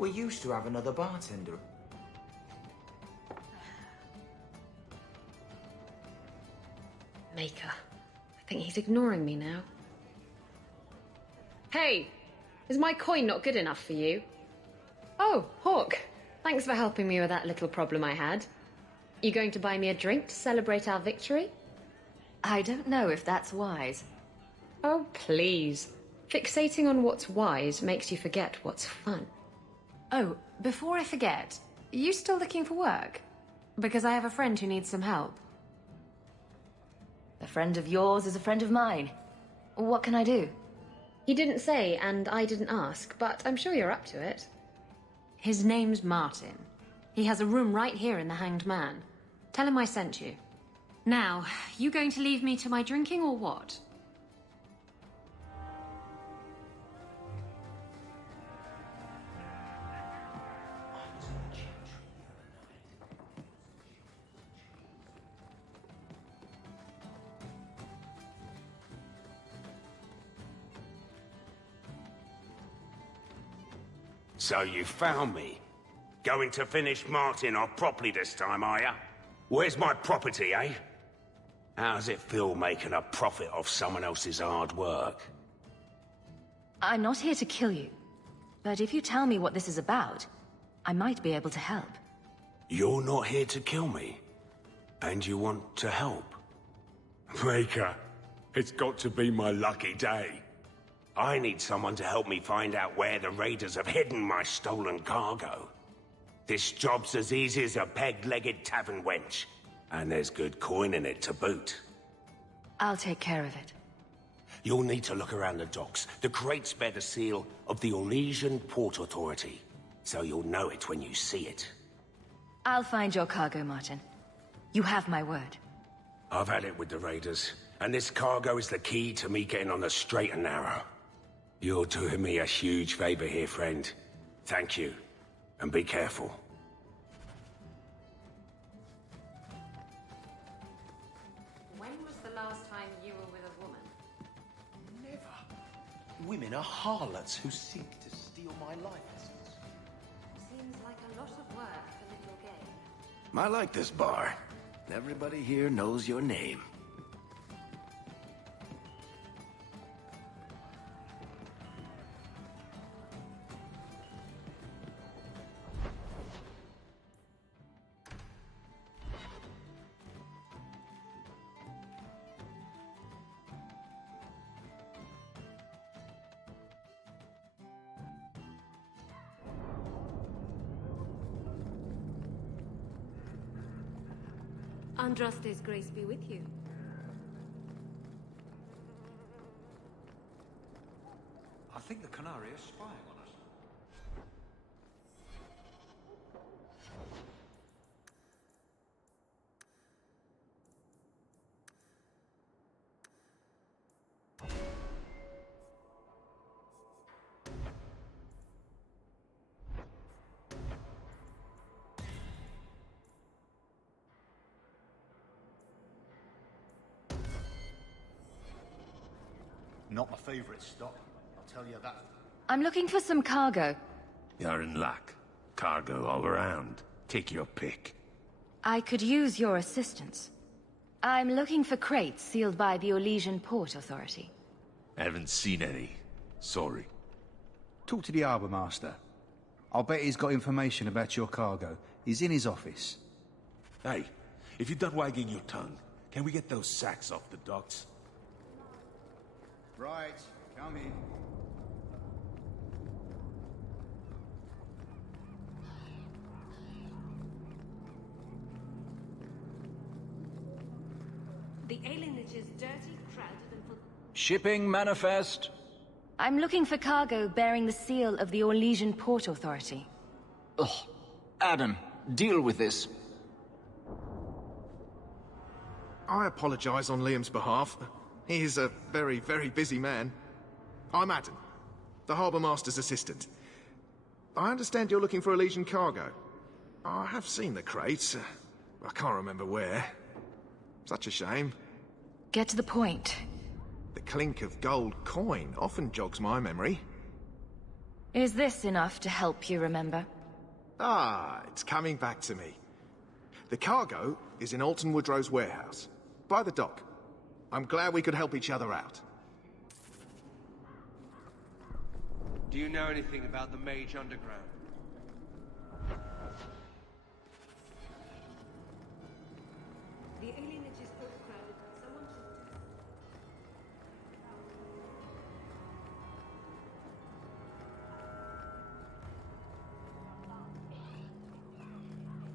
We used to have another bartender. Maker. I think he's ignoring me now. Hey! Is my coin not good enough for you? Oh, Hawk. Thanks for helping me with that little problem I had. You going to buy me a drink to celebrate our victory? I don't know if that's wise. Oh, please. Fixating on what's wise makes you forget what's fun. Oh, before I forget, are you still looking for work? Because I have a friend who needs some help. A friend of yours is a friend of mine. What can I do? He didn't say, and I didn't ask, but I'm sure you're up to it. His name's Martin. He has a room right here in the Hanged Man. Tell him I sent you. Now, you going to leave me to my drinking or what? So you found me. Going to finish Martin off properly this time, are ya? Where's my property, eh? How's it feel making a profit off someone else's hard work? I'm not here to kill you. But if you tell me what this is about, I might be able to help. You're not here to kill me. And you want to help? Maker, it's got to be my lucky day. I need someone to help me find out where the raiders have hidden my stolen cargo. This job's as easy as a peg-legged tavern wench. And there's good coin in it to boot. I'll take care of it. You'll need to look around the docks. The crates bear the seal of the Old.Asnomeol Port Authority. So you'll know it when you see it. I'll find your cargo, Martin. You have my word. I've had it with the raiders. And this cargo is the key to me getting on the straight and narrow. You're doing me a huge favor here, friend. Thank you. And be careful. When was the last time you were with a woman? Never. Women are harlots who seek to steal my life essence. Seems like a lot of work for little gain. I like this bar. Everybody here knows your name. Andraste's grace be with you. I think the Canary is spying on us. Not my favorite stop, I'll tell you that. I'm looking for some cargo. You're in luck. Cargo all around. Take your pick. I could use your assistance. I'm looking for crates sealed by the Old.Asnomeol Port Authority. Haven't seen any. Sorry. Talk to the harbour master. I'll bet he's got information about your cargo. He's in his office. Hey, if you're done wagging your tongue, can we get those sacks off the docks? Right, come in. The alienage is dirty, crowded, and full. Shipping manifest. I'm looking for cargo bearing the seal of the Old.Asnomeol Port Authority. Ugh. Adam, deal with this. I apologize on Liam's behalf. He is a very, very busy man. I'm Adam, the Harbour Master's assistant. I understand you're looking for Elysian cargo. I have seen the crates. I can't remember where. Such a shame. Get to the point. The clink of gold coin often jogs my memory. Is this enough to help you remember? Ah, it's coming back to me. The cargo is in Alton Woodrow's warehouse, by the dock. I'm glad we could help each other out. Do you know anything about the Mage Underground? The alienage is overcrowded. Someone should...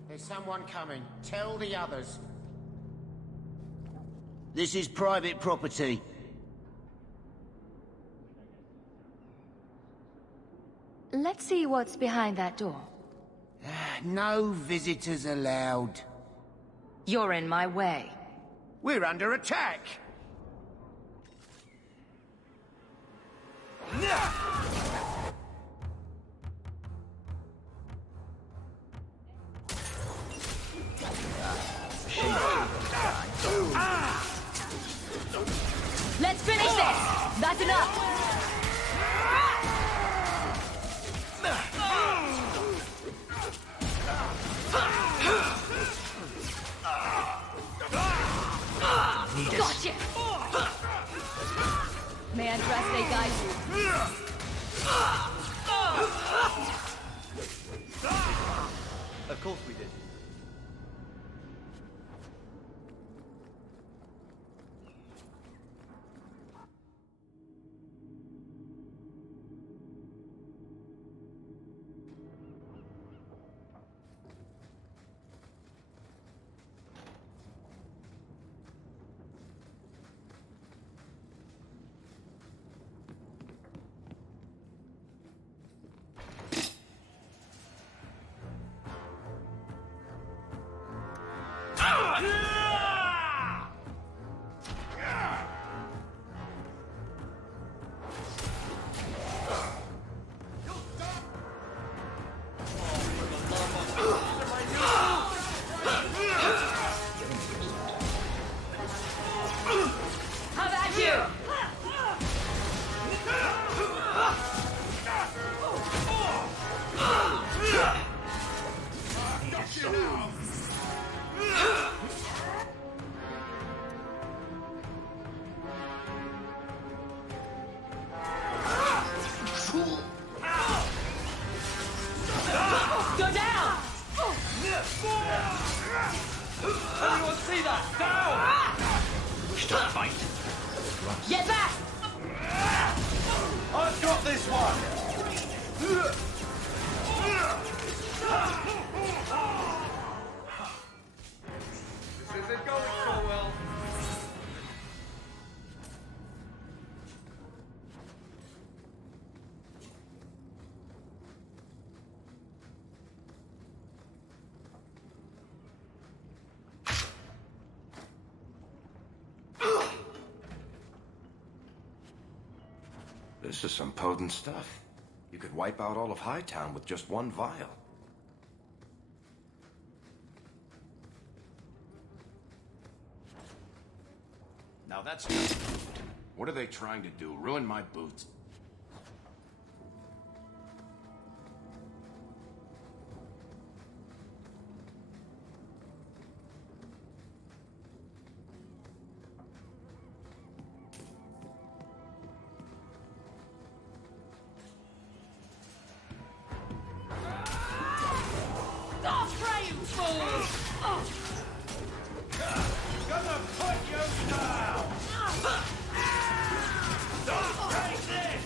There's someone coming. Tell the others. This is private property. Let's see what's behind that door. No visitors allowed. You're in my way. We're under attack! Let's finish this! That's enough! Gotcha! May Andraste guide you. Of course we did. How about you? Go down! Anyone see that? Down! Wish to fight. Get back! I've got this one! This isn't going so well. This is some potent stuff. You could wipe out all of Hightown with just one vial. Now that's just... What are they trying to do? Ruin my boots? Stop praying, fools! Gonna put you down! Don't take this!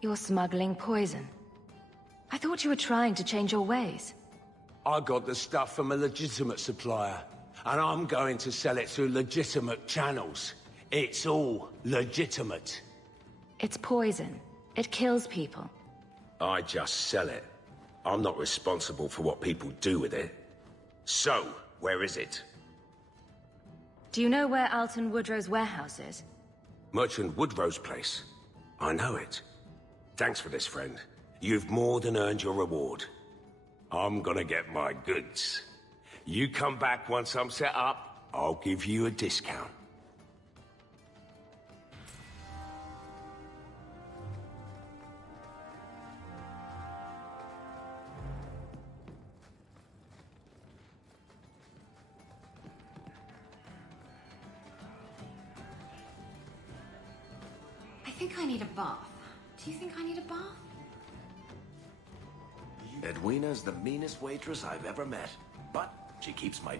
You're smuggling poison. I thought you were trying to change your ways. I got the stuff from a legitimate supplier, and I'm going to sell it through legitimate channels. It's all legitimate. It's poison. It kills people. I just sell it. I'm not responsible for what people do with it. So, where is it? Do you know where Alton Woodrow's warehouse is? Merchant Woodrow's place. I know it. Thanks for this, friend. You've more than earned your reward. I'm gonna get my goods. You come back once I'm set up, I'll give you a discount. I think I need a bath. Do you think I need a bath? Edwina's the meanest waitress I've ever met, but she keeps my...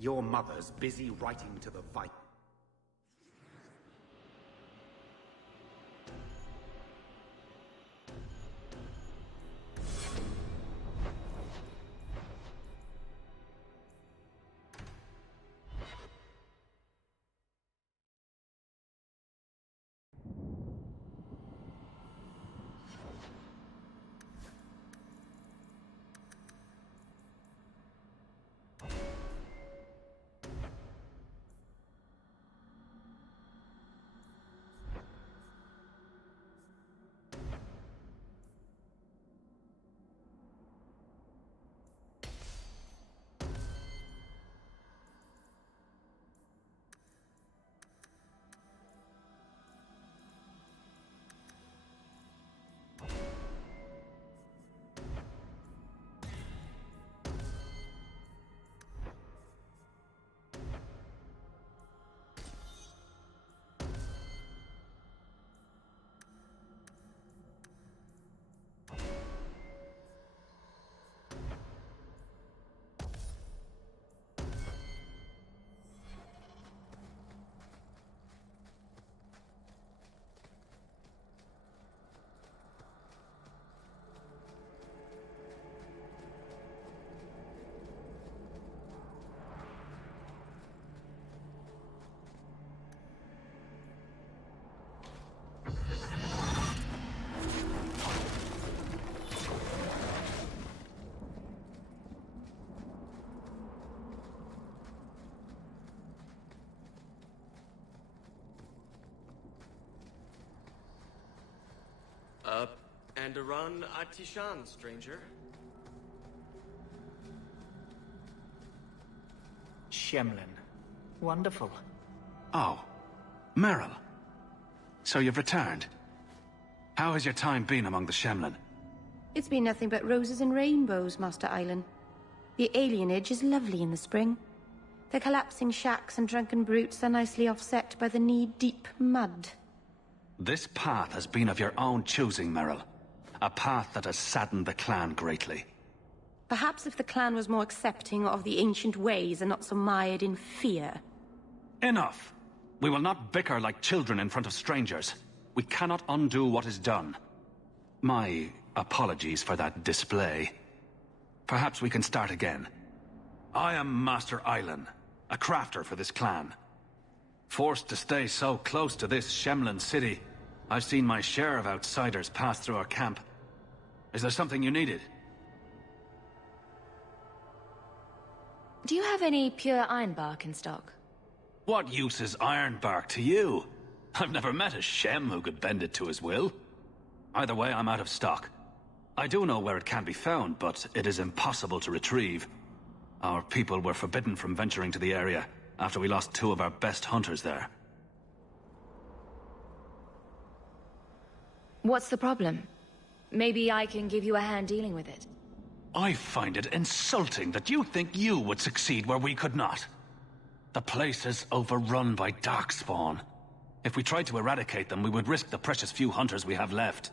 Your mother's busy writing to the Vice. Up and a run at Tishan, stranger. Shemlin. Wonderful. Oh, Merrill. So you've returned. How has your time been among the Shemlin? It's been nothing but roses and rainbows, Master Island. The alienage is lovely in the spring. The collapsing shacks and drunken brutes are nicely offset by the knee-deep mud. This path has been of your own choosing, Merrill. A path that has saddened the clan greatly. Perhaps if the clan was more accepting of the ancient ways and not so mired in fear. Enough! We will not bicker like children in front of strangers. We cannot undo what is done. My apologies for that display. Perhaps we can start again. I am Master Island, a crafter for this clan. Forced to stay so close to this Shemlin city, I've seen my share of outsiders pass through our camp. Is there something you needed? Do you have any pure ironbark in stock? What use is ironbark to you? I've never met a Shem who could bend it to his will. Either way, I'm out of stock. I do know where it can be found, but it is impossible to retrieve. Our people were forbidden from venturing to the area after we lost 2 of our best hunters there. What's the problem? Maybe I can give you a hand dealing with it. I find it insulting that you think you would succeed where we could not. The place is overrun by darkspawn. If we tried to eradicate them, we would risk the precious few hunters we have left.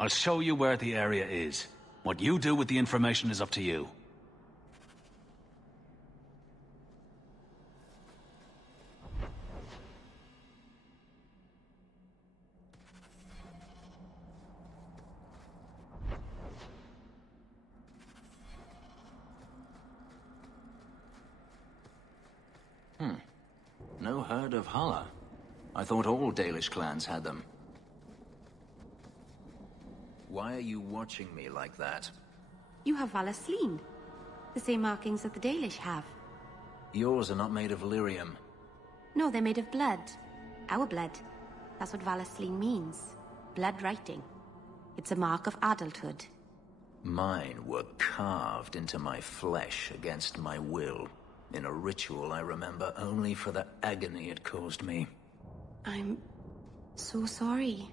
I'll show you where the area is. What you do with the information is up to you. No herd of Hala. I thought all Dalish clans had them. Why are you watching me like that? You have Valasleen. The same markings that the Dalish have. Yours are not made of lyrium. No, they're made of blood. Our blood. That's what Valasleen means. Blood writing. It's a mark of adulthood. Mine were carved into my flesh against my will. In a ritual I remember only for the agony it caused me. I'm so sorry.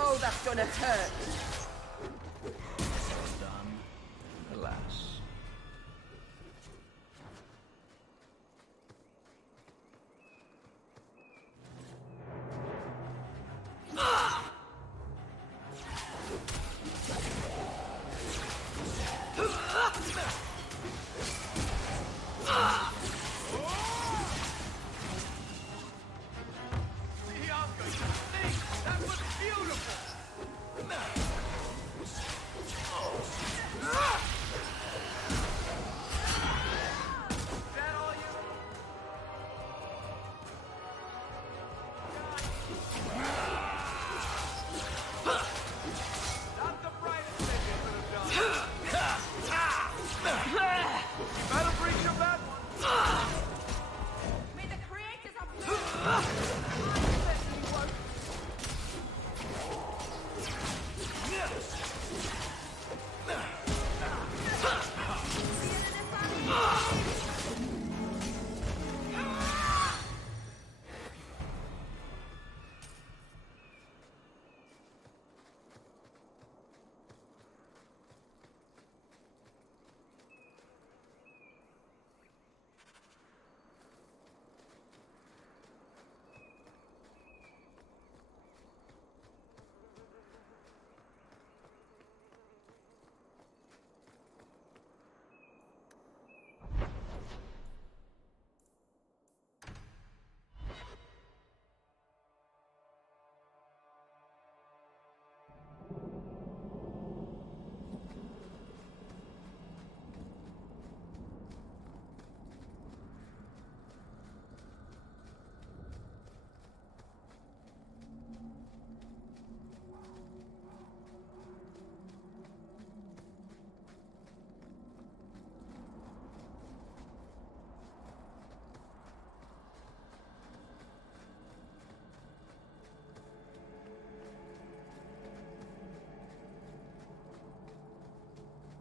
Oh, that's gonna hurt. Done. Alas. That was beautiful!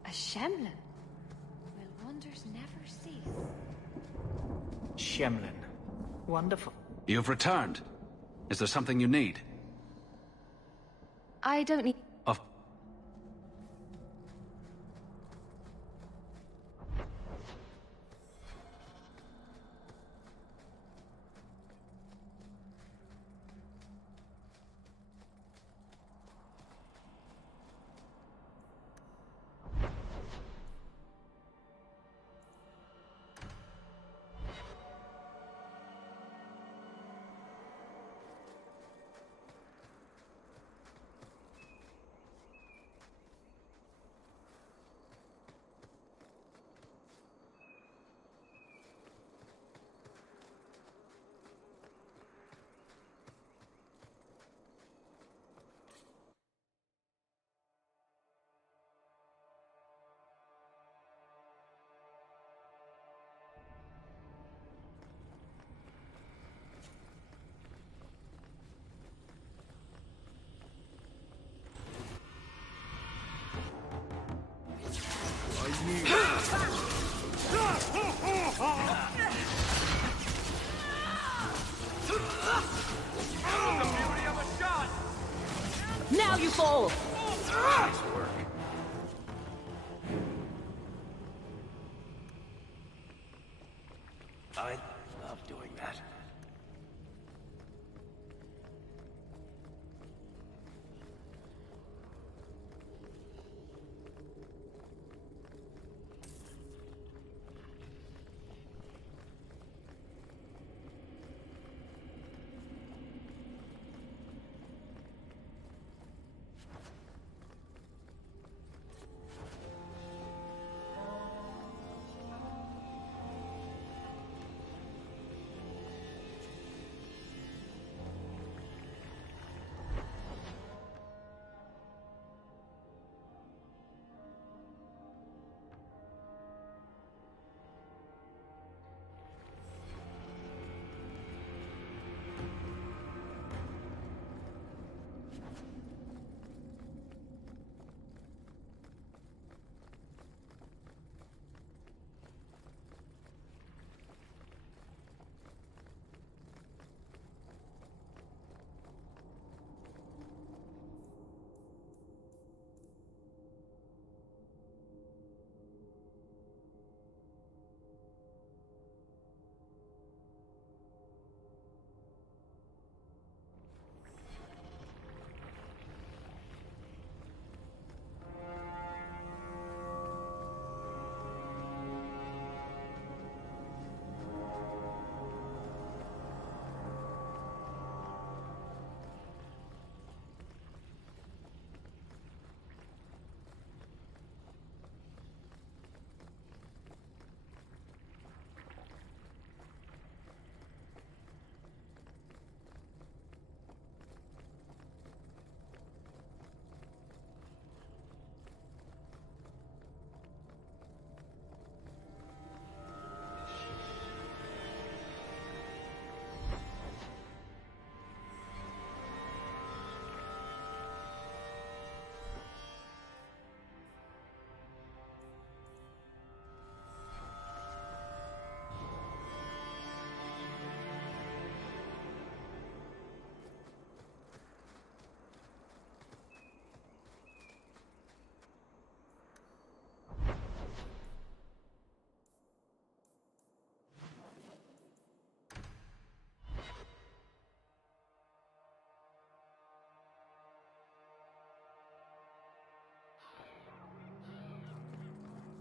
A Shemlin? Will wonders never cease? Shemlin. Wonderful. You've returned. Is there something you need? I don't need... Of... Now you fall! Nice work. I love doing that.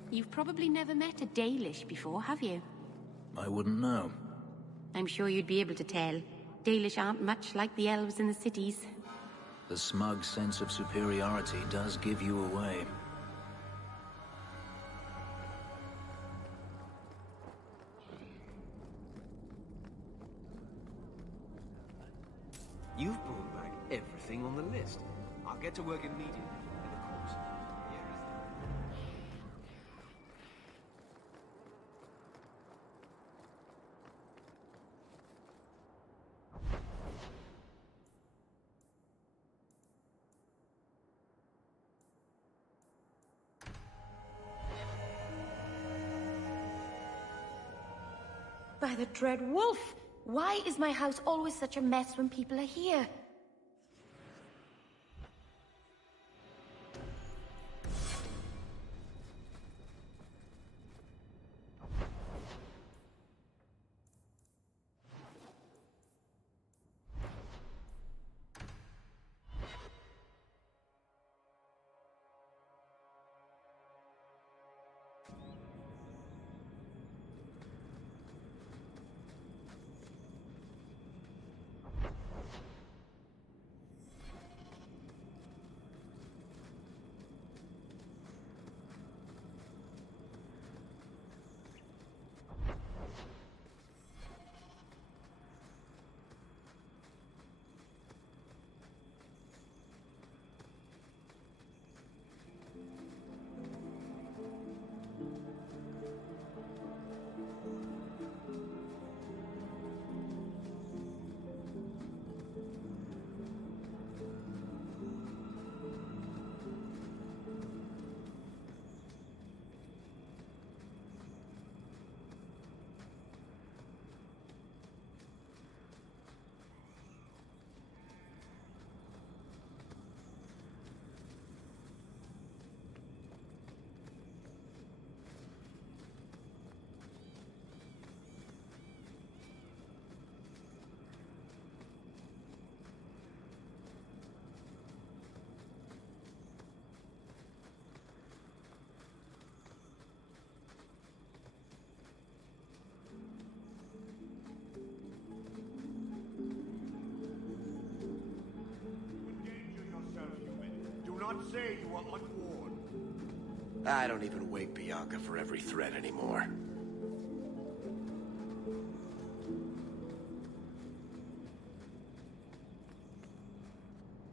You've probably never met a Dalish before, have you? I wouldn't know. I'm sure you'd be able to tell. Dalish aren't much like the elves in the cities. The smug sense of superiority does give you away. You've brought back everything on the list. I'll get to work immediately. And of course, here is By the dread wolf! Why is my house always such a mess when people are here? Do not say you are unwarned. I don't even wake Bianca for every threat anymore.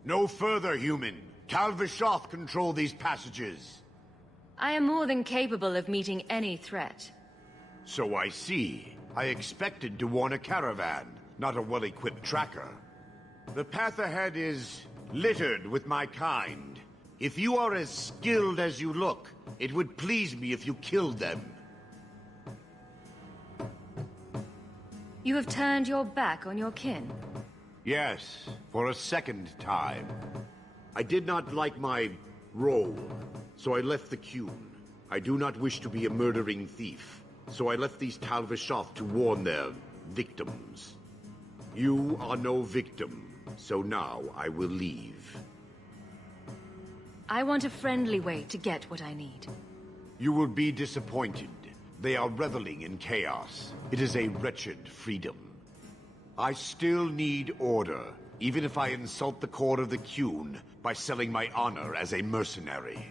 No further, human. Tal-Vishoth control these passages. I am more than capable of meeting any threat. So I see. I expected to warn a caravan, not a well-equipped tracker. The path ahead is littered with my kind. If you are as skilled as you look, it would please me if you killed them. You have turned your back on your kin? Yes, for a second time. I did not like my role, so I left the Qun. I do not wish to be a murdering thief, so I left these Tal-Vishoth to warn their victims. You are no victim, so now I will leave. I want a friendly way to get what I need. You will be disappointed. They are reveling in chaos. It is a wretched freedom. I still need order, even if I insult the core of the Qun by selling my honor as a mercenary.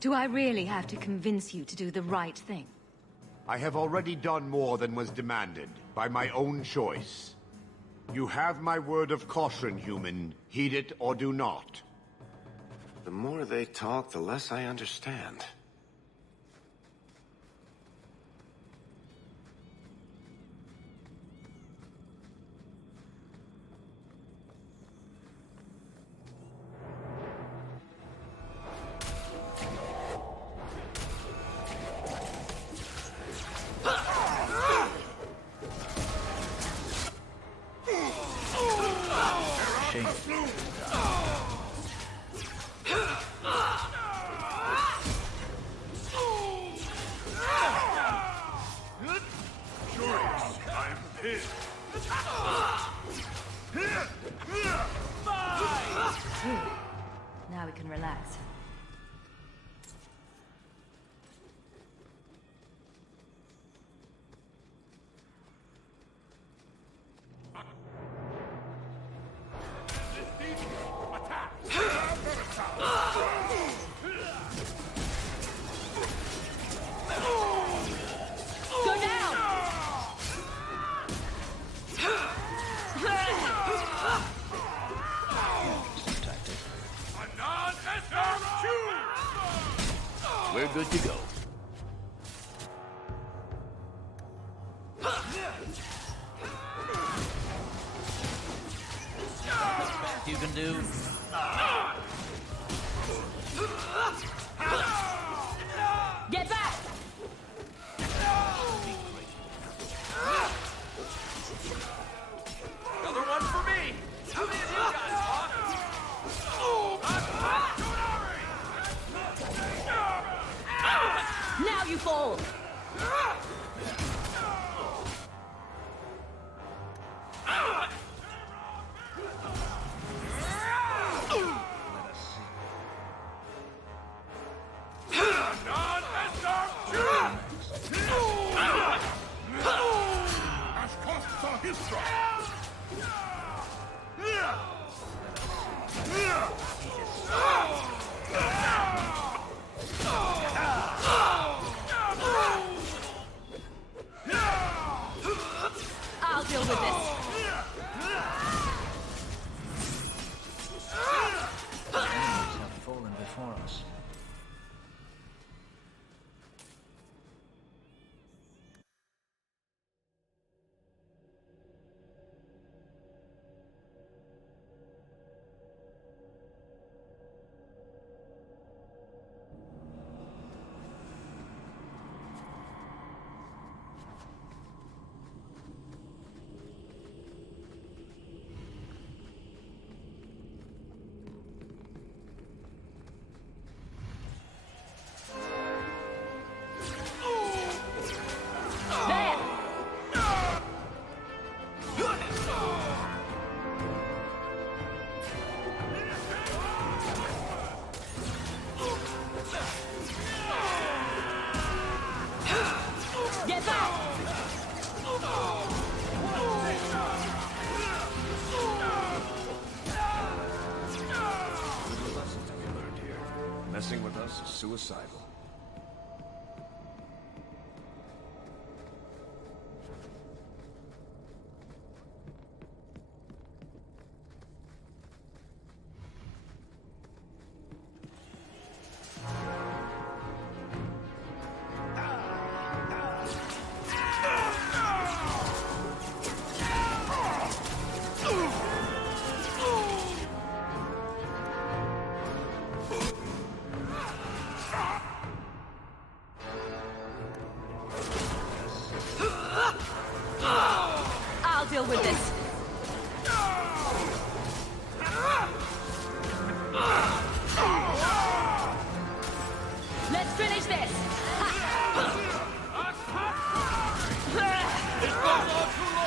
Do I really have to convince you to do the right thing? I have already done more than was demanded, by my own choice. You have my word of caution, human. Heed it or do not. The more they talk, the less I understand. Now we can relax. Go down! We're good to go. Best you can do. Get back! Messing with us is suicidal. I'll deal with this. Let's finish this.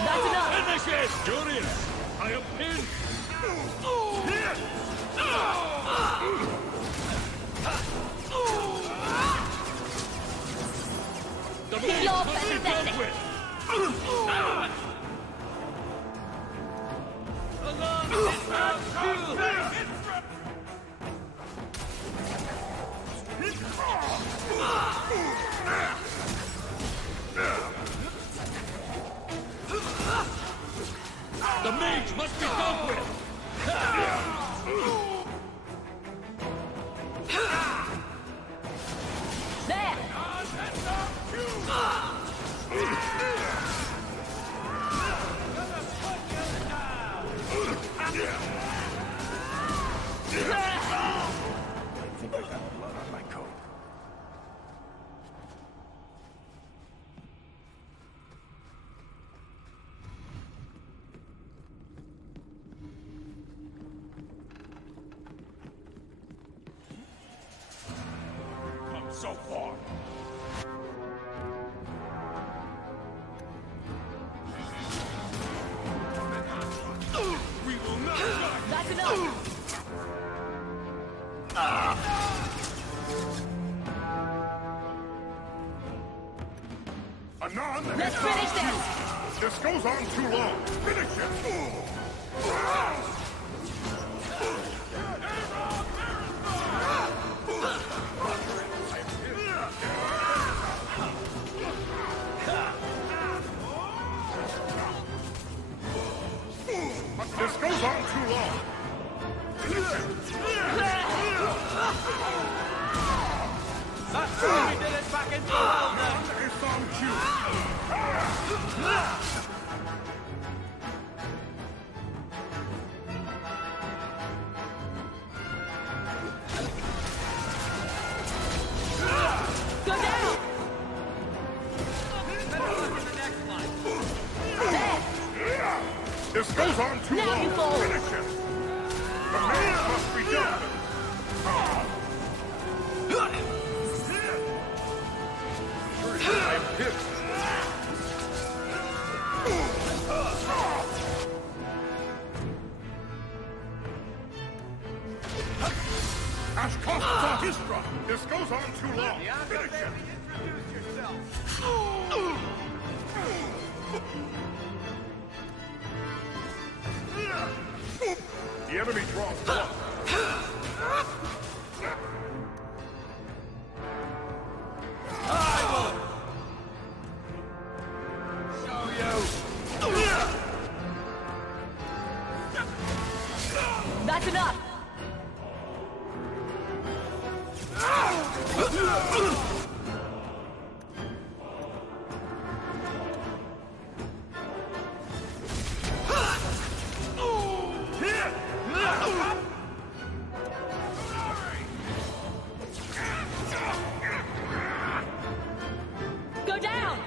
That's enough. Finish it! Julius! I am pinned! You're pathetic. The mage must be dealt with! There! I think I got blood on my coat. Come so far. We will not die. That's enough. Anon, Let's finish this. This goes on too long. Finish it. This goes on too long. Finish it. That's why we did it back in Old.Asnomeol. It's on cue. Go down. There. This goes on too Now long. you fall. Finish it. The man must be done. I am pissed. Ashkoth Histra. This goes on too long. Finish it. Introduce yourself. The enemy draws blood. I will show you. That's enough. Go down.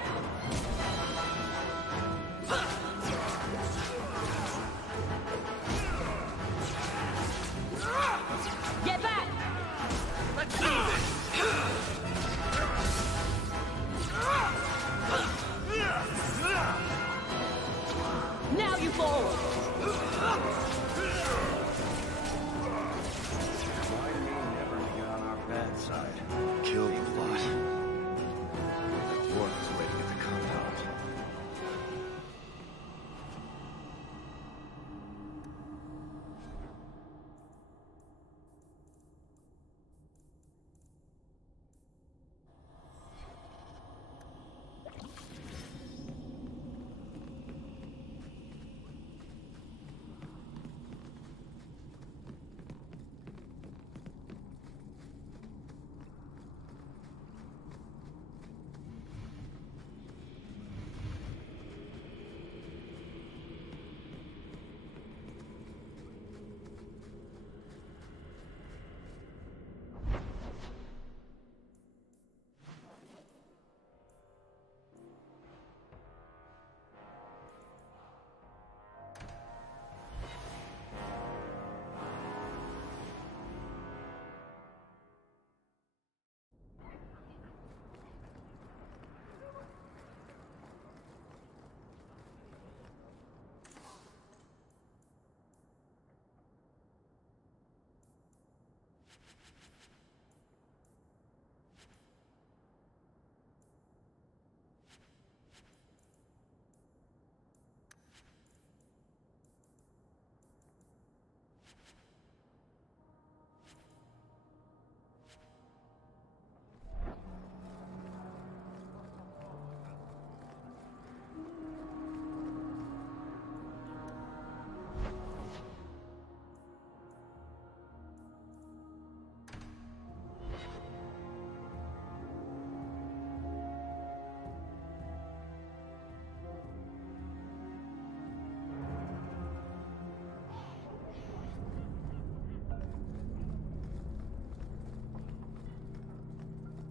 Get back. Let's do this.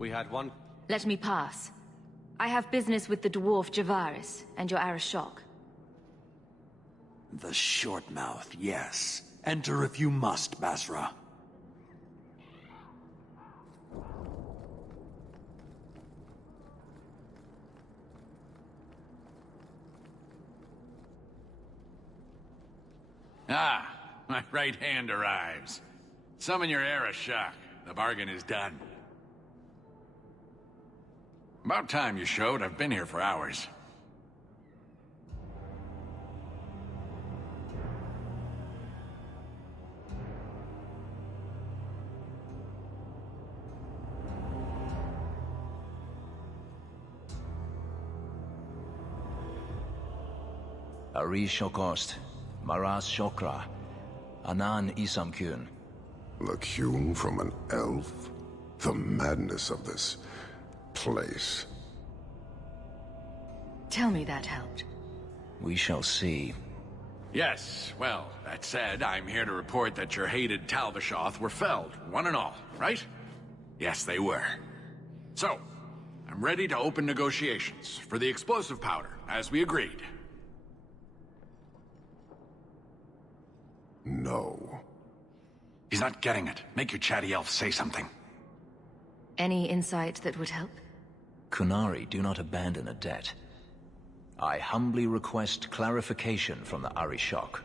We had one... Let me pass. I have business with the dwarf Javaris and your Arishok. The short mouth, yes. Enter if you must, Basra. Ah, my right hand arrives. Summon your Arishok. The bargain is done. About time you showed. I've been here for hours. Ari Shokost, Maras Shokra, Anan Isamkun. The Kyun from an elf? The madness of this place. Tell me that helped. We shall see. Yes, well, that said, I'm here to report that your hated Talvishoth were felled, one and all, right? Yes, they were. So, I'm ready to open negotiations for the explosive powder, as we agreed. No. He's not getting it. Make your chatty elf say something. Any insight that would help? Kunari do not abandon a debt. I humbly request clarification from the Arishok.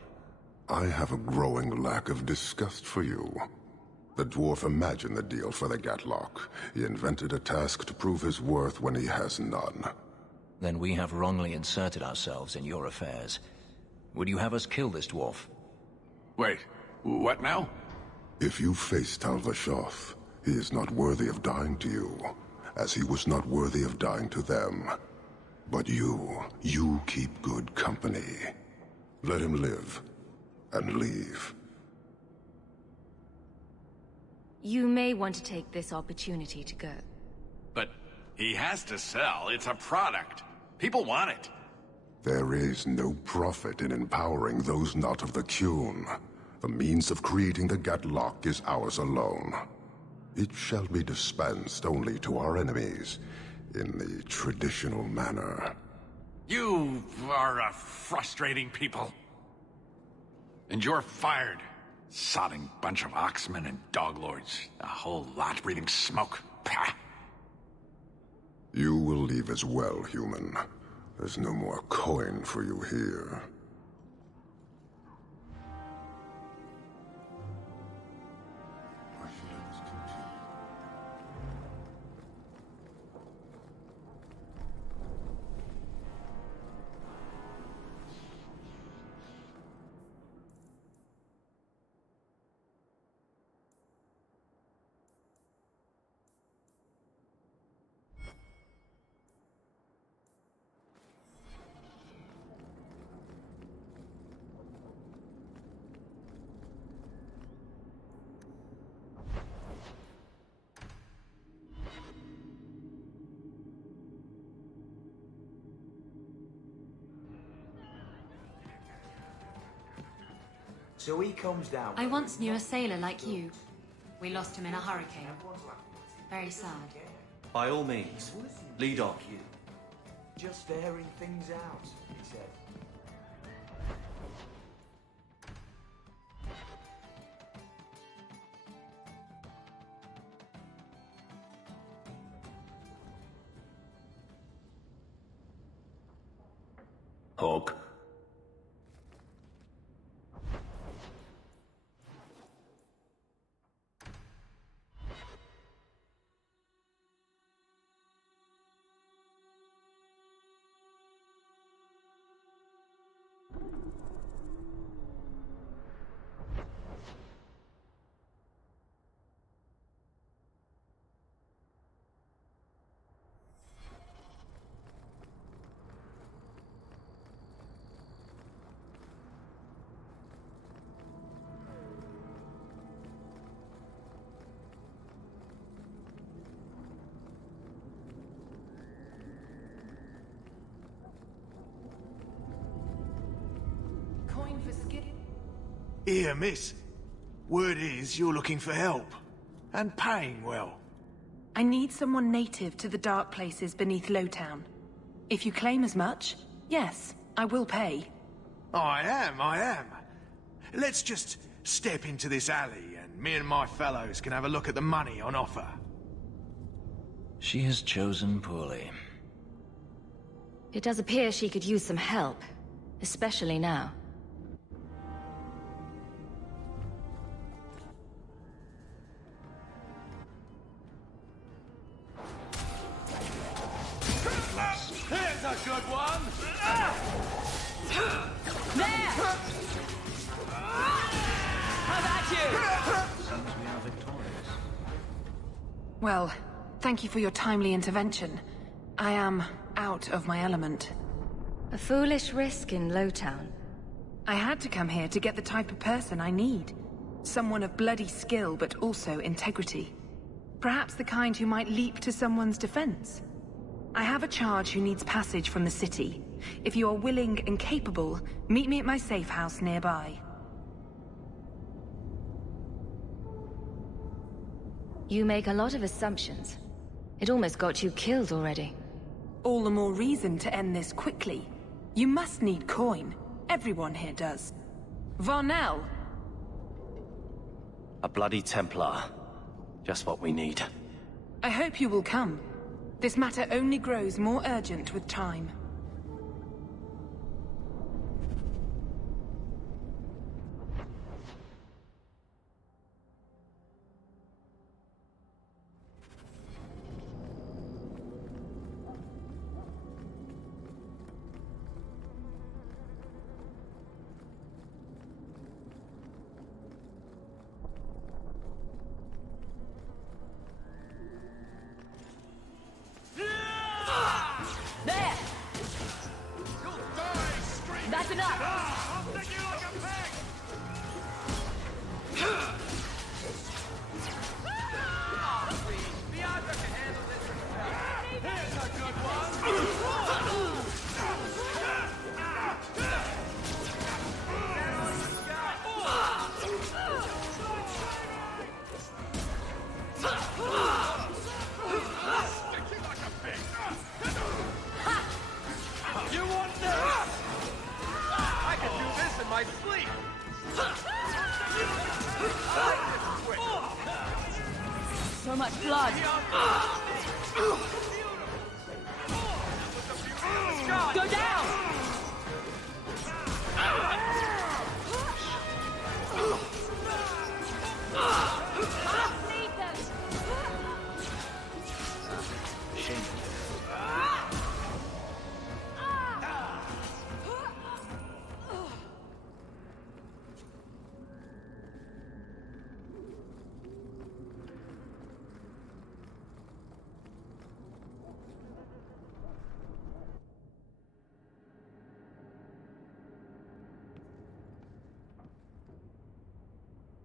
I have a growing lack of disgust for you. The dwarf imagined the deal for the Gatlock. He invented a task to prove his worth when he has none. Then we have wrongly inserted ourselves in your affairs. Would you have us kill this dwarf? Wait, what now? If you face Talvishoth, he is not worthy of dying to you, as he was not worthy of dying to them. But you keep good company. Let him live, and leave. You may want to take this opportunity to go. But he has to sell. It's a product. People want it. There is no profit in empowering those not of the Kyun. The means of creating the Gatlock is ours alone. It shall be dispensed only to our enemies, in the traditional manner. You are a frustrating people. And you're fired. Sodding bunch of oxmen and doglords. A whole lot breathing smoke. Pah. You will leave as well, human. There's no more coin for you here. So he comes down... I once knew a sailor like you. We lost him in a hurricane. Very sad. By all means, lead on. Just airing things out, he said. Hawk. Here, miss. Word is you're looking for help. And paying well. I need someone native to the dark places beneath Lowtown. If you claim as much, yes, I will pay. I am. Let's just step into this alley and me and my fellows can have a look at the money on offer. She has chosen poorly. It does appear she could use some help, especially now. Here's a good one! There! How about you? Seems we are victorious. Well, thank you for your timely intervention. I am out of my element. A foolish risk in Lowtown. I had to come here to get the type of person I need. Someone of bloody skill, but also integrity. Perhaps the kind who might leap to someone's defense. I have a charge who needs passage from the city. If you are willing and capable, meet me at my safe house nearby. You make a lot of assumptions. It almost got you killed already. All the more reason to end this quickly. You must need coin. Everyone here does. Varnell! A bloody Templar. Just what we need. I hope you will come. This matter only grows more urgent with time. There! That's enough! I'll stick you like a pig! Bianca can handle this herself. Here's a good one! You want this? I can do this in my sleep! So much blood! Go down!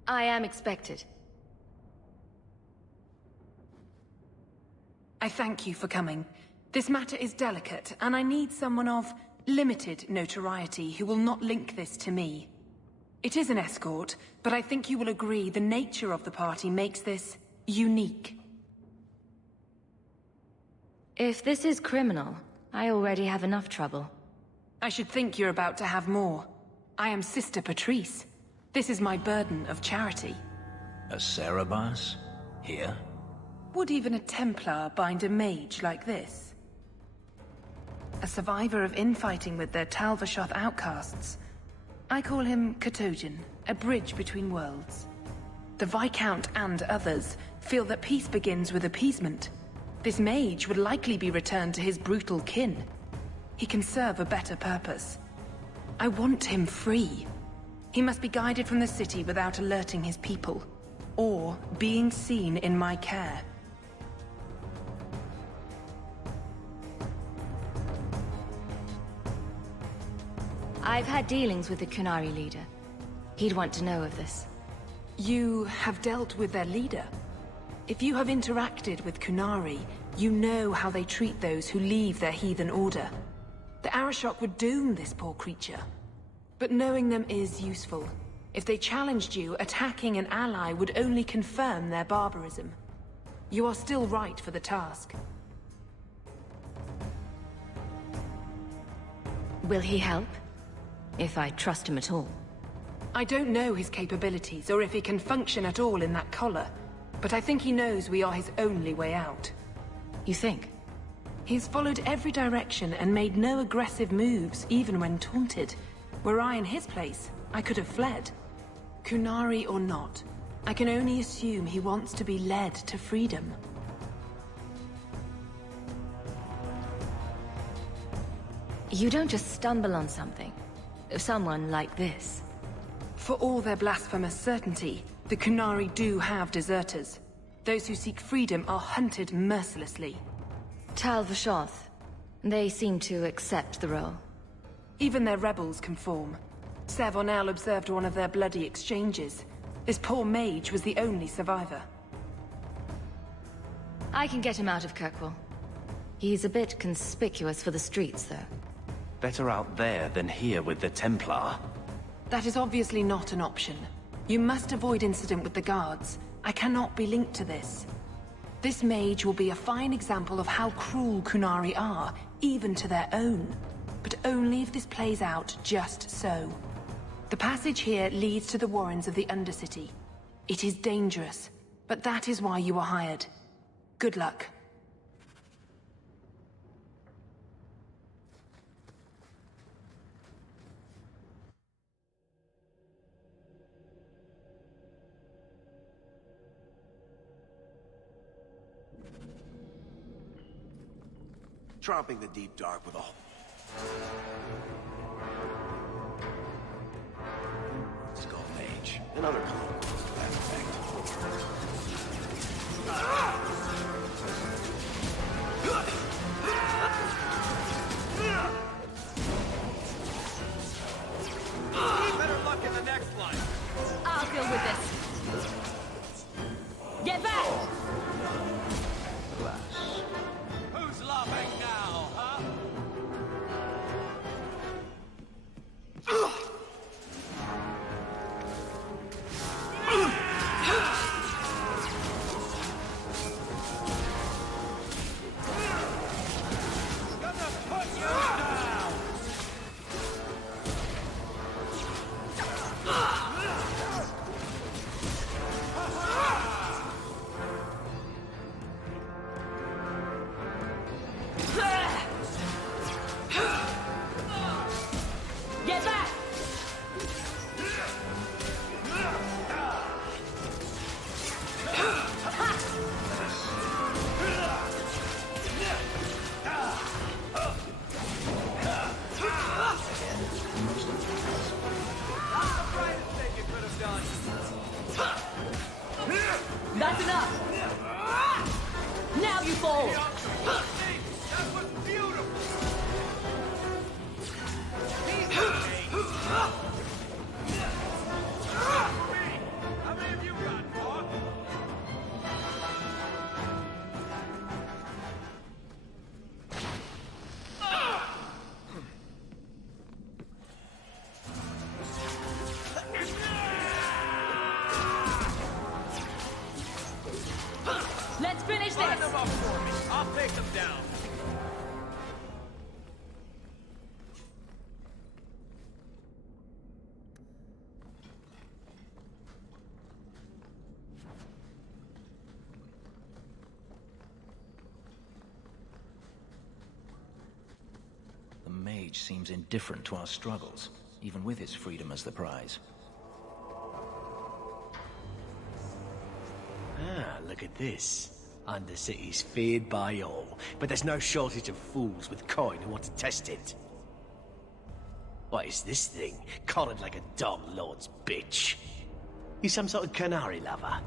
I am expected. I thank you for coming. This matter is delicate, and I need someone of limited notoriety who will not link this to me. It is an escort, but I think you will agree the nature of the party makes this unique. If this is criminal, I already have enough trouble. I should think you're about to have more. I am Sister Patrice. This is my burden of charity. A saarebas? Here? Would even a Templar bind a mage like this? A survivor of infighting with their Talvashoth outcasts. I call him Katojan, a bridge between worlds. The Viscount and others feel that peace begins with appeasement. This mage would likely be returned to his brutal kin. He can serve a better purpose. I want him free. He must be guided from the city without alerting his people, or being seen in my care. I've had dealings with the Kunari leader. He'd want to know of this. You have dealt with their leader? If you have interacted with Kunari, you know how they treat those who leave their heathen order. The Arashok would doom this poor creature. But knowing them is useful. If they challenged you, attacking an ally would only confirm their barbarism. You are still right for the task. Will he help? If I trust him at all. I don't know his capabilities, or if he can function at all in that collar, but I think he knows we are his only way out. You think? He's followed every direction and made no aggressive moves, even when taunted. Were I in his place, I could have fled. Kunari or not, I can only assume he wants to be led to freedom. You don't just stumble on something. Someone like this. For all their blasphemous certainty, the Kunari do have deserters. Those who seek freedom are hunted mercilessly. Tal Vashoth. They seem to accept the role. Even their rebels conform. Savonel observed one of their bloody exchanges. This poor mage was the only survivor. I can get him out of Kirkwall. He's a bit conspicuous for the streets, though. Better out there than here with the Templar. That is obviously not an option. You must avoid incident with the guards. I cannot be linked to this. This mage will be a fine example of how cruel Kunari are, even to their own. But only if this plays out just so. The passage here leads to the warrens of the Undercity. It is dangerous, but that is why you are hired. Good luck. Tromping the deep dark with all. Skull Mage. Another color for that effect. Better luck in the next line. I'll deal with this. Get back! Who's laughing now, huh? Gonna put you down! Get back! That's the brightest thing you could have done. That's enough! Now you fall! That was beautiful! How many of you got, Paul? Let's finish Line this! them up for me. I'll take them down. The mage seems indifferent to our struggles, even with his freedom as the prize. Ah, look at this. Undercity's feared by all, but there's no shortage of fools with coin who want to test it. What is this thing? Collared like a dog lord's bitch. You some sort of canary lover?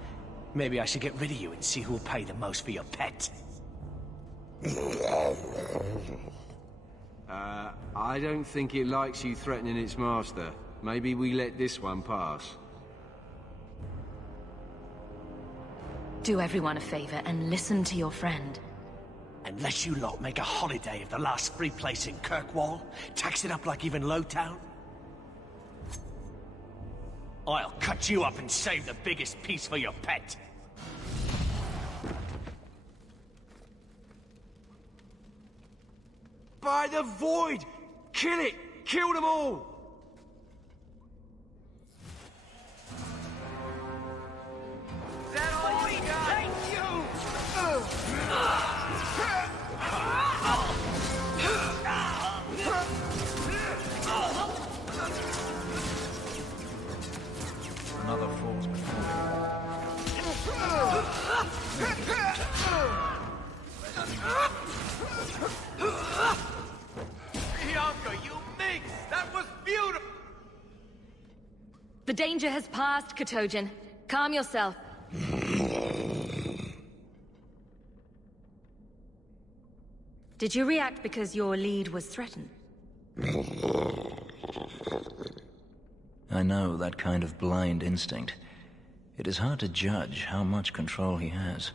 Maybe I should get rid of you and see who'll pay the most for your pet. I don't think it likes you threatening its master. Maybe we let this one pass. Do everyone a favor and listen to your friend. Unless you lot make a holiday of the last free place in Kirkwall, tax it up like even Lowtown, I'll cut you up and save the biggest piece for your pet. By the void! Kill it! Kill them all! Another falls before Bianca, you minx! That was beautiful! The danger has passed, Katojan. Calm yourself. Did you react because your lead was threatened? I know that kind of blind instinct. It is hard to judge how much control he has.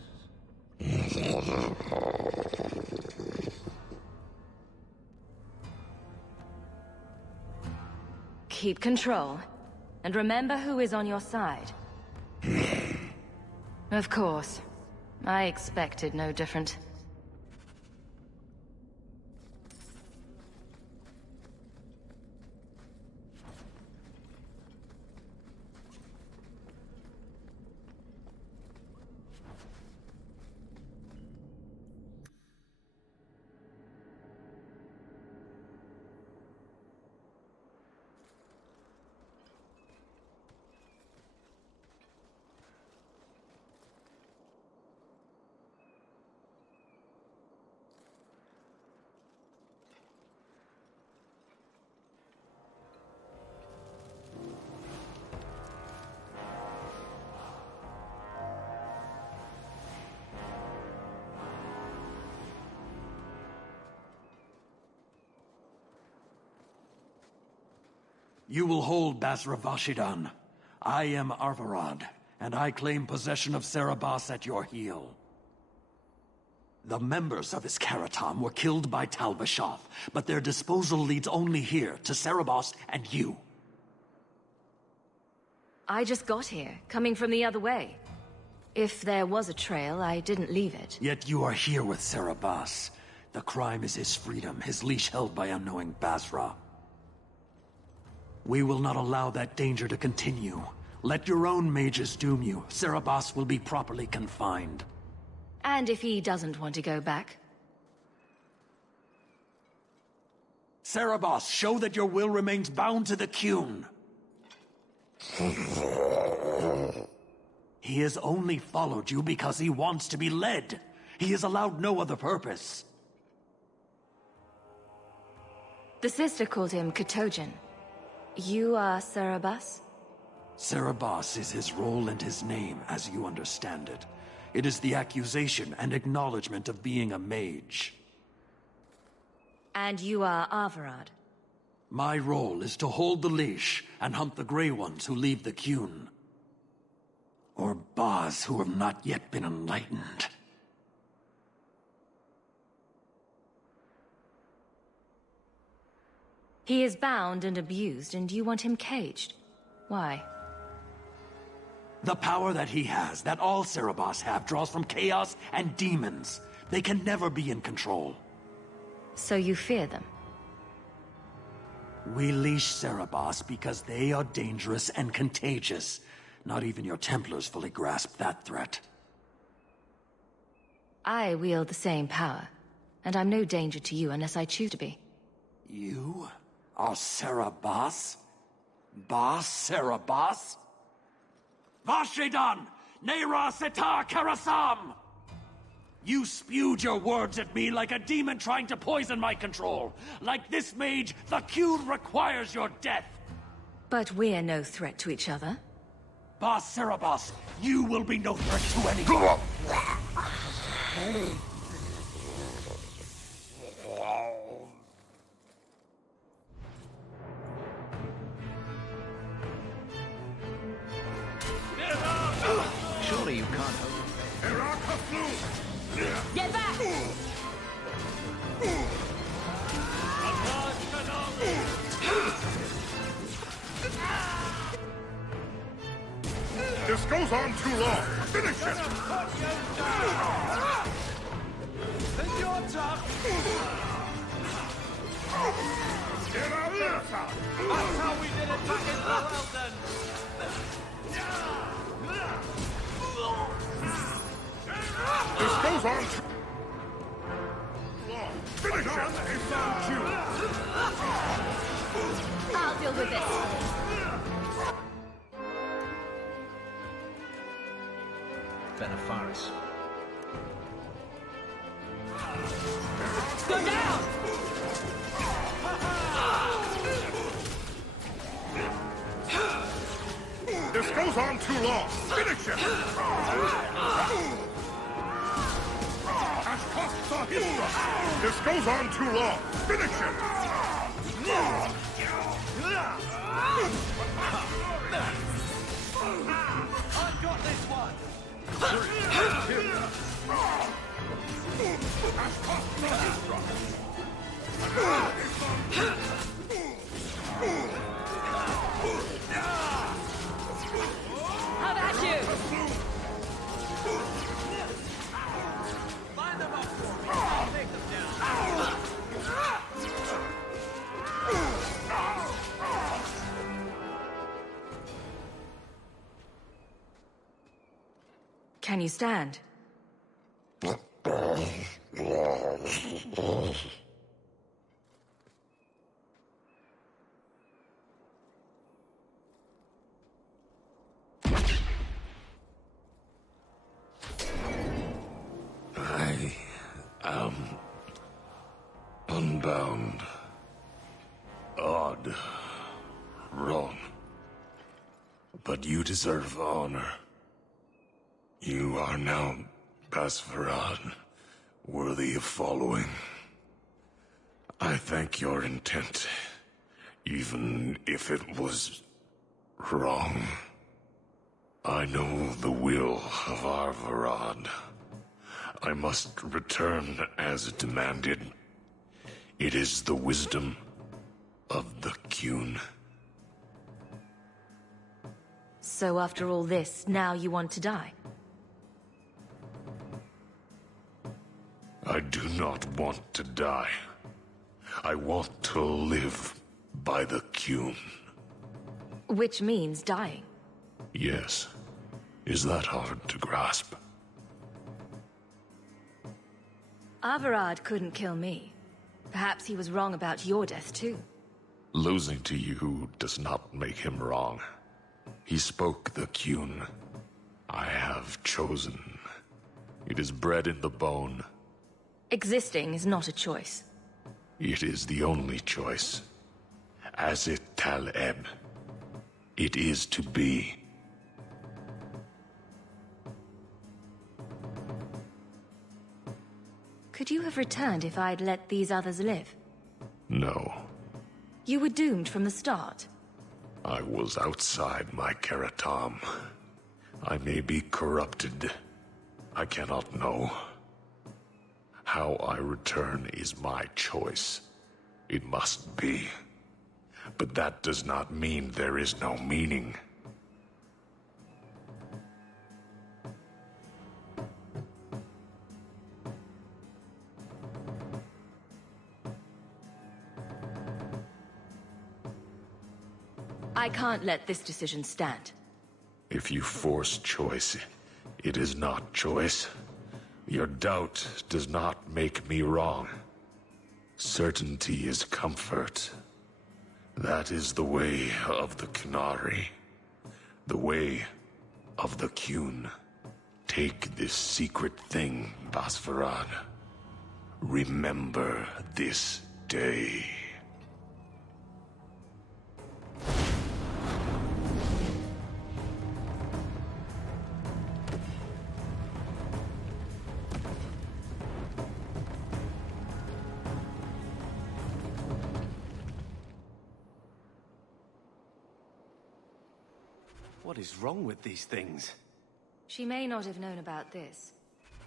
Keep control. And remember who is on your side. Of course. I expected no different. You will hold Basra Vashidan. I am Arvarad, and I claim possession of Saarebas at your heel. The members of Iskaratam were killed by Tal Vashoth, but their disposal leads only here, to Saarebas and you. I just got here, coming from the other way. If there was a trail, I didn't leave it. Yet you are here with Saarebas. The crime is his freedom, his leash held by unknowing Basra. We will not allow that danger to continue. Let your own mages doom you. Saarebas will be properly confined. And if he doesn't want to go back? Saarebas, show that your will remains bound to the Qun. He has only followed you because he wants to be led. He has allowed no other purpose. The sister called him Katojan. You are Saarebas? Saarebas is his role and his name, as you understand it. It is the accusation and acknowledgement of being a mage. And you are Arvarad? My role is to hold the leash and hunt the Grey Ones who leave the Qun. Or Baz who have not yet been enlightened. He is bound and abused, and you want him caged. Why? The power that he has, that all Saarebas have, draws from chaos and demons. They can never be in control. So you fear them? We leash Saarebas because they are dangerous and contagious. Not even your Templars fully grasp that threat. I wield the same power, and I'm no danger to you unless I choose to be. You are Saarebas? Bas Saarebas? Vashidan! Neira Setar Karasam! You spewed your words at me like a demon trying to poison my control. Like this mage, the Qun requires your death. But we're no threat to each other. Bas Saarebas, you will be no threat to anyone. Surely you can't hold Get back! This goes on too long. Finish it! Think you're tough? goes on too long. Finish him! It's on you! I'll deal with this. Benefaris. Go down! This goes on too long. Finish him! This goes on too long. Finish him! I've got this one! How about you? Line them up for me. I'll take them down. Can you stand? I am unbound. Odd. Wrong. But you deserve honor. You are now Basvarad, worthy of following. I thank your intent, even if it was wrong. I know the will of Arvarad. I must return as demanded. It is the wisdom of the Qun. So after all this, now you want to die? I do not want to die. I want to live by the Qun. Which means dying. Yes. Is that hard to grasp? Avarad couldn't kill me. Perhaps he was wrong about your death, too. Losing to you does not make him wrong. He spoke the Qun. I have chosen. It is bred in the bone. Existing is not a choice. It is the only choice. As it Taleb. It is to be. Could you have returned if I'd let these others live? No. You were doomed from the start. I was outside my Keratam. I may be corrupted. I cannot know. How I return is my choice. It must be. But that does not mean there is no meaning. I can't let this decision stand. If you force choice, it is not choice. Your doubt does not make me wrong. Certainty is comfort. That is the way of the Qunari. The way of the Qun. Take this secret thing, Basvarad. Remember this day. What is wrong with these things? She may not have known about this,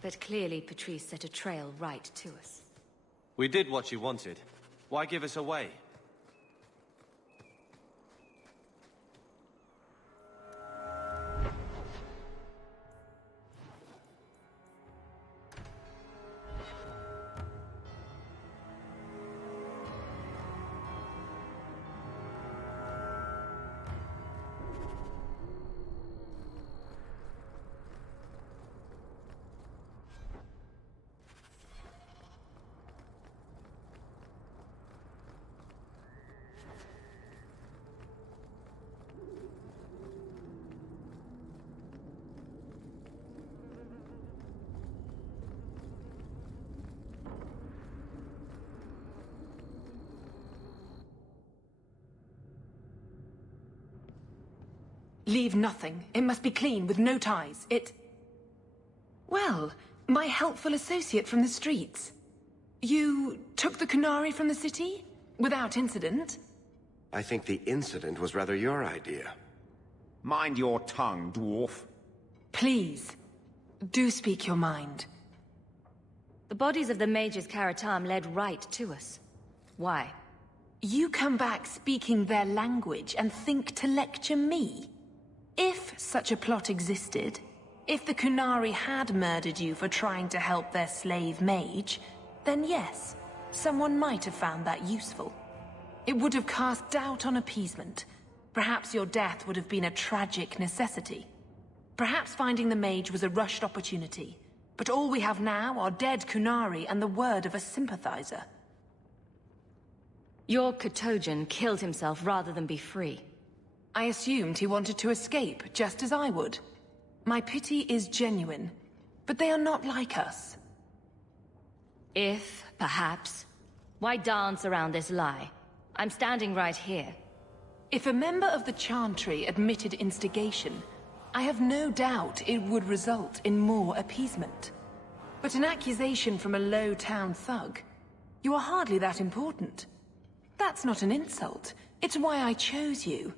but clearly Patrice set a trail right to us. We did what you wanted. Why give us away? Leave nothing. It must be clean, with no ties. Well, my helpful associate from the streets. You took the Kunari from the city? Without incident? I think the incident was rather your idea. Mind your tongue, dwarf. Please, do speak your mind. The bodies of the mages Karatam led right to us. Why? You come back speaking their language and think to lecture me? If such a plot existed, if the Kunari had murdered you for trying to help their slave mage, then yes, someone might have found that useful. It would have cast doubt on appeasement. Perhaps your death would have been a tragic necessity. Perhaps finding the mage was a rushed opportunity. But all we have now are dead Kunari and the word of a sympathizer. Your Katojan killed himself rather than be free. I assumed he wanted to escape, just as I would. My pity is genuine, but they are not like us. If, perhaps, why dance around this lie? I'm standing right here. If a member of the Chantry admitted instigation, I have no doubt it would result in more appeasement. But an accusation from a low-town thug? You are hardly that important. That's not an insult. It's why I chose you.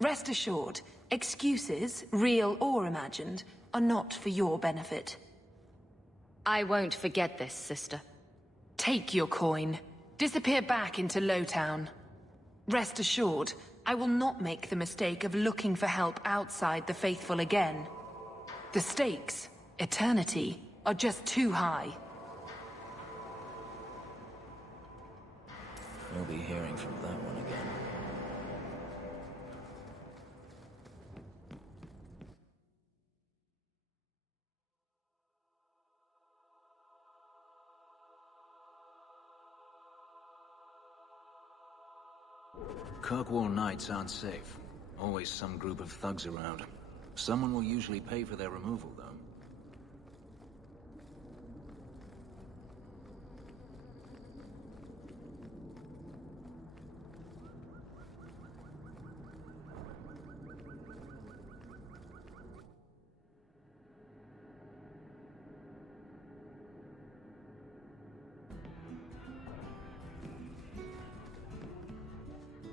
Rest assured, excuses, real or imagined, are not for your benefit. I won't forget this, sister. Take your coin. Disappear back into Lowtown. Rest assured, I will not make the mistake of looking for help outside the faithful again. The stakes, eternity, are just too high. You'll be hearing from that one again. Kirkwall nights aren't safe. Always some group of thugs around. Someone will usually pay for their removal, though.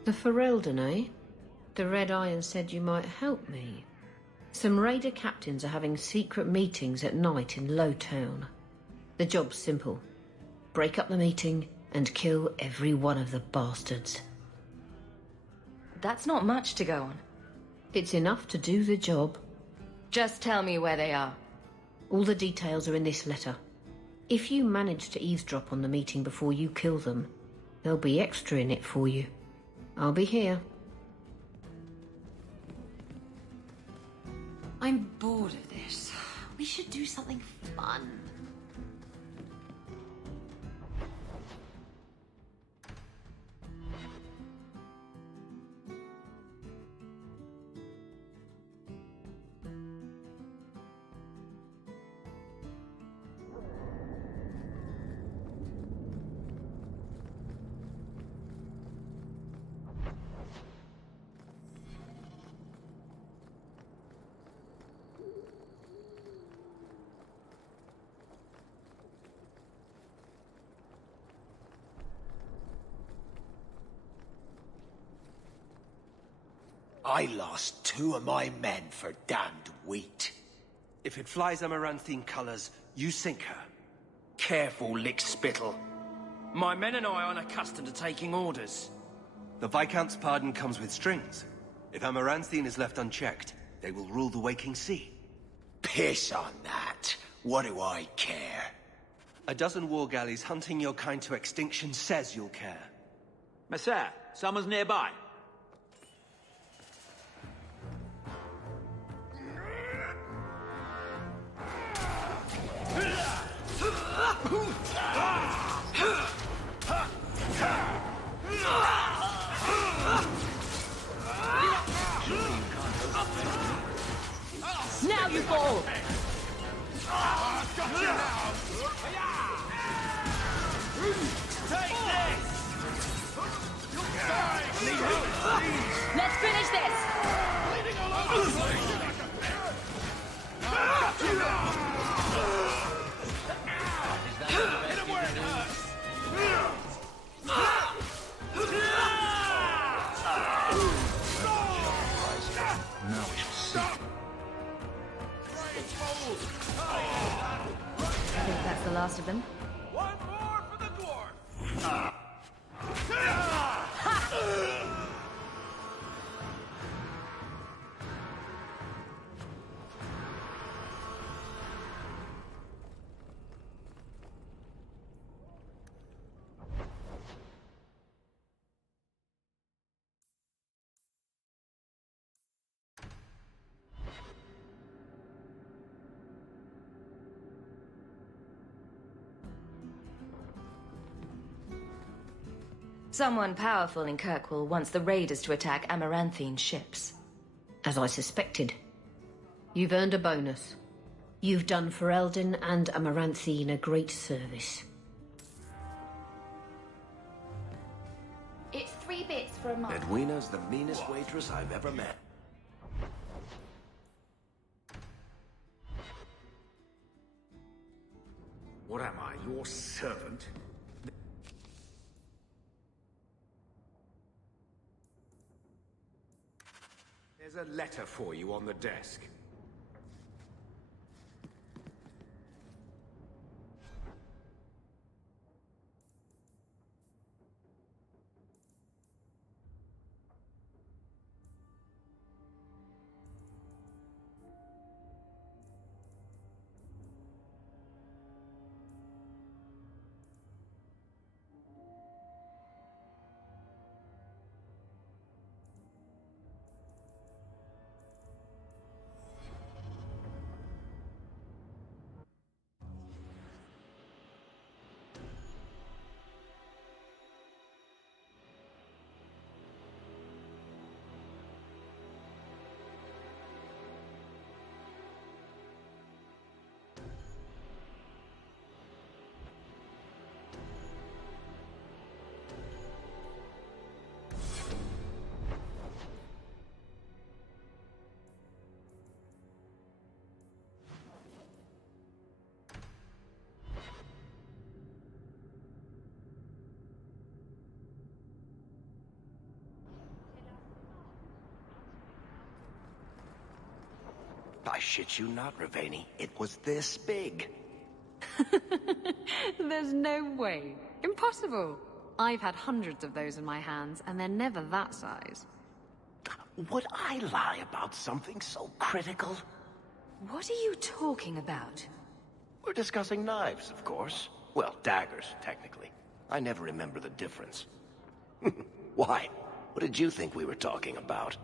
The Ferelden, eh? The Red Iron said you might help me. Some raider captains are having secret meetings at night in Lowtown. The job's simple. Break up the meeting and kill every one of the bastards. That's not much to go on. It's enough to do the job. Just tell me where they are. All the details are in this letter. If you manage to eavesdrop on the meeting before you kill them, there'll be extra in it for you. I'll be here. I'm bored of this. We should do something fun. I lost 2 of my men for damned wheat. If it flies Amaranthine colors, you sink her. Careful, lick spittle. My men and I aren't accustomed to taking orders. The Viscount's pardon comes with strings. If Amaranthine is left unchecked, they will rule the Waking Sea. Piss on that. What do I care? A dozen war galleys hunting your kind to extinction says you'll care. Messer, someone's nearby. Now you fall! Take this! Let's finish this! Bleeding all over! Now we shall see. I think that's the last of them. One more for the dwarf! Someone powerful in Kirkwall wants the raiders to attack Amaranthine ships. As I suspected. You've earned a bonus. You've done Ferelden and Amaranthine a great service. It's 3 bits for a month. Edwina's the meanest waitress I've ever met. What am I, your servant? There's a letter for you on the desk. I shit you not, Ravani. It was this big. There's no way. Impossible. I've had hundreds of those in my hands, and they're never that size. Would I lie about something so critical? What are you talking about? We're discussing knives, of course. Well, daggers, technically. I never remember the difference. Why? What did you think we were talking about?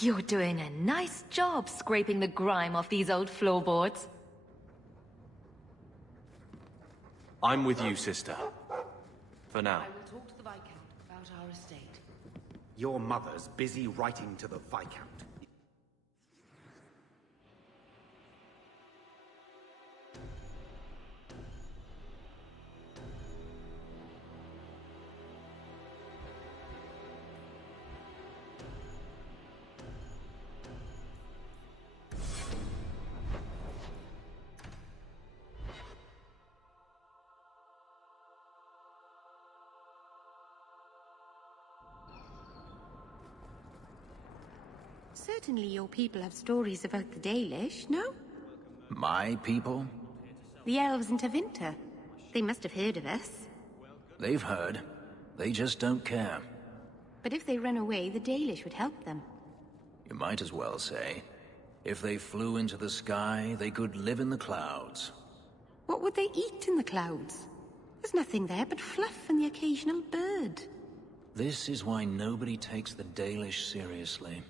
You're doing a nice job scraping the grime off these old floorboards. I'm with you, sister. For now. I will talk to the Viscount about our estate. Your mother's busy writing to the Viscount. Certainly your people have stories about the Dalish, no? My people? The elves in Tevinter. They must have heard of us. They've heard. They just don't care. But if they run away, the Dalish would help them. You might as well say. If they flew into the sky, they could live in the clouds. What would they eat in the clouds? There's nothing there but fluff and the occasional bird. This is why nobody takes the Dalish seriously.